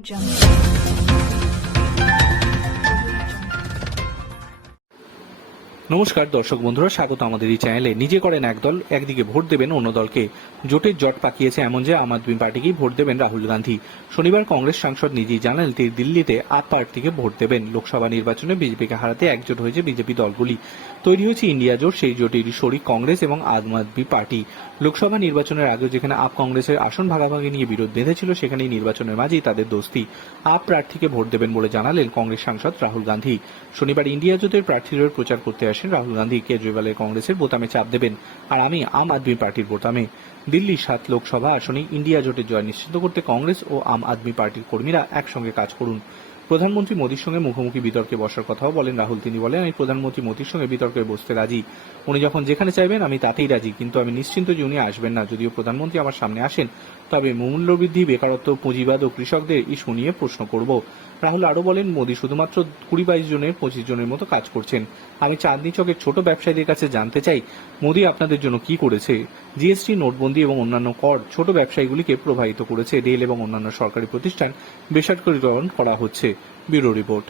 jump. নমস্কার দর্শক বন্ধুরা স্বাগত আমাদের এই চ্যানেলে নিজে করেন একদল একদিকে ভোট দেবেন অন্য দলকে জোটের জট পাকিয়েছে এমন যে আম আদমি পার্টিকেই ভোট দেবেন রাহুল গান্ধী শনিবার কংগ্রেস সাংসদ নিজেই জানালেন তিনি দিল্লিতে আপ পার্টিকে ভোট দেবেন লোকসভা নির্বাচনে বিজেপিকে হারাতে একজোট হয়েছে বিজেপি দলগুলি তৈরি হয়েছে ইন্ডিয়া জোট সেই জোটেরই শরিক কংগ্রেস এবং আম আদমি পার্টি লোকসভা নির্বাচনের আগে যেখানে আপ কংগ্রেসের আসন ভাগাভাগি নিয়ে বিরোধ বেঁধেছিল সেখানেই নির্বাচনের মাঝেই তাদের দোস্তি আপ প্রার্থীকে ভোট দেবেন বলে জানালেন কংগ্রেস সাংসদ রাহুল গান্ধী শনিবার ইন্ডিয়া জোটের প্রার্থীদের প্রচার করতে আসেন রাহুল গান্ধী কেজরিওয়ালের কংগ্রেসের বোতামে চাপ দেবেন আর আমি আম আদমি পার্টির বোতামে দিল্লির সাত লোকসভা আসনে ইন্ডিয়া জোটের জয় নিশ্চিত করতে কংগ্রেস ও আম আদমি পার্টির কর্মীরা একসঙ্গে কাজ করুন প্রধানমন্ত্রী মোদীর সঙ্গে মুখোমুখি বিতর্কে বসার কথাও বলেন রাহুল তিনি বলেন আমি প্রধানমন্ত্রী মোদীর সঙ্গে বিতর্কে বসতে রাজি উনি যখন যেখানে চাইবেন আমি তাতেই রাজি কিন্তু আমি নিশ্চিন্ত যে উনি আসবেন না যদিও প্রধানমন্ত্রী আমার সামনে আসেন তবে মূল্যবৃদ্ধি বেকারত্ব পুঁজিবাদ ও কৃষকদের ইস্যু নিয়ে প্রশ্ন করব রাহুল আরও বলেন মোদি শুধুমাত্র কুড়ি বাইশ জনের পঁচিশ জনের মতো কাজ করছেন আমি চাঁদনি চকের ছোট ব্যবসায়ীদের কাছে জানতে চাই মোদি আপনাদের জন্য কি করেছে জিএসটি নোটবন্দি এবং অন্যান্য কর ছোট ব্যবসায়ীগুলিকে প্রভাবিত করেছে রেল এবং অন্যান্য সরকারি প্রতিষ্ঠান বেসরকারিকরণ করা হচ্ছে ব্যুরো রিপোর্ট